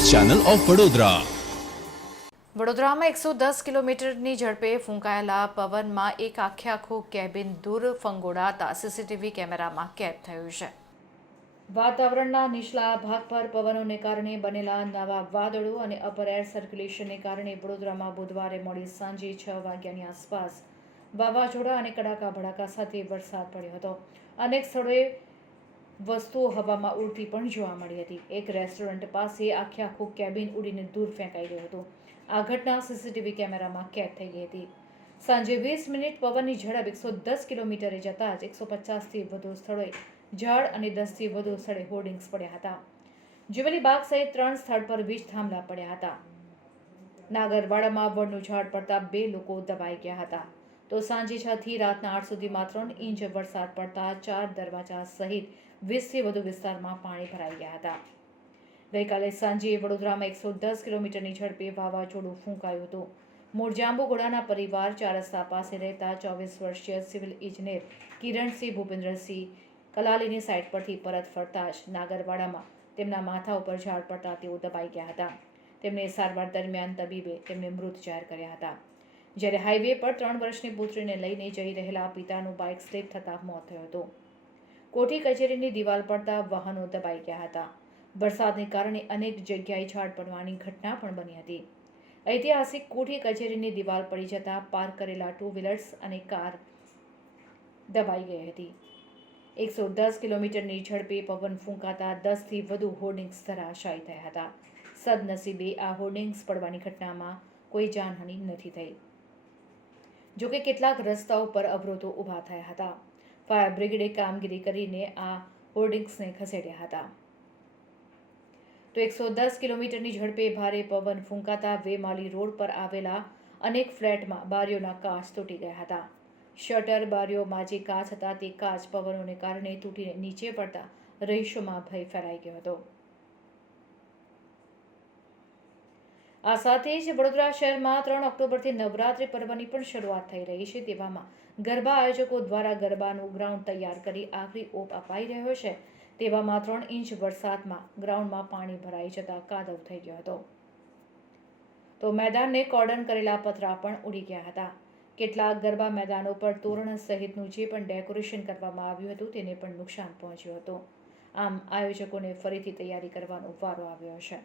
Channel of Vadodara. વડોદરામાં એકસો દસ કિલોમીટરની ઝડપે ફૂંકાયેલા પવનમાં એક આખે આખું કેબિન દૂર ફંગોળાતા સીસીટીવી કેમેરામાં કેદ થયું છે. વાતાવરણના નીચલા ભાગ પર પવનોને કારણે બનેલા નવા વાદળો અને અપર એર સર્ક્યુલેશનને કારણે વડોદરામાં બુધવારે મોડી સાંજે છ વાગ્યાની આસપાસ વાવાઝોડા અને કડાકા ભડાકા સાથે વરસાદ પડ્યો હતો. અનેક સ્થળોએ વસ્તુઓ હવામાં ઉડતી પણ જોવા મળી હતી. એક રેસ્ટોરન્ટ પાસે આખે આખું કેબિન ઉડીને દૂર ફેંકાઈ ગયું હતું. આ ઘટના સીસીટીવી કેમેરામાં કેદ થઈ ગઈ હતી. સાંજે વીસ મિનિટ પવનની ઝડપ એકસો દસ કિલોમીટરે જતાં જ એકસો પચાસથી વધુ સ્થળોએ ઝાડ અને દસથી વધુ સ્થળે હોર્ડિંગ્સ પડ્યા હતા. જુવેલી બાગ સહિત ત્રણ સ્થળ પર વીજ થાંભલા પડ્યા હતા. નાગરવાડામાં વડનું ઝાડ પડતા બે લોકો દબાઈ ગયા હતા. તો સાંજે છ થી રાતના આઠ સુધીમાં ત્રણ ઇંચ વરસાદ પડતા ચાર દરવાજા સહિત વીસથી વધુ વિસ્તારમાં પાણી ભરાઈ ગયા હતા. ગઈકાલે સાંજે વડોદરામાં એકસો દસ કિલોમીટરની ઝડપે વાવાઝોડું ફૂંકાયું હતું. મૂળ જાંબુઘોડાના પરિવાર ચાર રસ્તા પાસે રહેતા ચોવીસ વર્ષીય સિવિલ ઇજનેર કિરણસિંહ ભૂપેન્દ્રસિંહ કલાલીની સાઇટ પરથી પરત ફરતા જ નાગરવાડામાં તેમના માથા ઉપર ઝાડ પડતા તેઓ દબાઈ ગયા હતા. તેમને સારવાર દરમિયાન તબીબે તેમને મૃત જાહેર કર્યા હતા. જ્યારે હાઈવે પર ત્રણ વર્ષની પુત્રીને લઈને જઈ રહેલા પિતાનું બાઇક સ્લીપ થતાં મોત થયું હતું. કોઠી કચેરીની દિવાલ પડતા વાહનો દબાઈ ગયા હતા. વરસાદને કારણે અનેક જગ્યાએ ઝાડ પડવાની ઘટના પણ બની હતી. ઐતિહાસિક કોઠી કચેરીની દિવાલ પડી જતા પાર્ક કરેલા ટુ વ્હીલર્સ અને કાર દબાઈ ગઈ હતી. એકસો દસ કિલોમીટરની ઝડપે પવન ફૂંકાતા દસથી વધુ હોર્ડિંગ્સ ધરાશાયી થયા હતા. સદનસીબે આ હોર્ડિંગ્સ પડવાની ઘટનામાં કોઈ જાનહાનિ નથી થઈ. જોકે કેટલાક રસ્તાઓ પર અવરોધો ઊભા થયા હતા. ફાયર બ્રિગેડે કામગીરી કરીને આ હોર્ડિંગ્સને ખસેડ્યા હતા. તો એકસો દસ કિલોમીટરની ઝડપે ભારે પવન ફૂંકાતા વેમાલી રોડ પર આવેલા અનેક ફ્લેટમાં બારીઓના કાચ તૂટી ગયા હતા. શટર બારીઓમાં જે કાચ હતા, તે કાચ પવનોને કારણે તૂટીને નીચે પડતા રહીશોમાં ભય ફેલાઈ ગયો હતો. આ સાથે જ વડોદરા શહેરમાં ત્રણ ઓક્ટોબરથી નવરાત્રિ પર્વની પણ શરૂઆત થઈ રહી છે. તેવામાં ગરબા આયોજકો દ્વારા ગરબાનું ગ્રાઉન્ડ તૈયાર કરી આખરી ઓપ અપાઈ રહ્યો છે. તેવામાં ત્રણ ઇંચ વરસાદમાં ગ્રાઉન્ડમાં પાણી ભરાઈ જતા કાદવ થઈ ગયો હતો. તો મેદાનને કોર્ડન કરેલા પતરા પણ ઉડી ગયા હતા. કેટલાક ગરબા મેદાનો પર તોરણ સહિતનું જે પણ ડેકોરેશન કરવામાં આવ્યું હતું તેને પણ નુકસાન પહોંચ્યું હતું. આમ આયોજકોને ફરીથી તૈયારી કરવાનો વારો આવ્યો છે.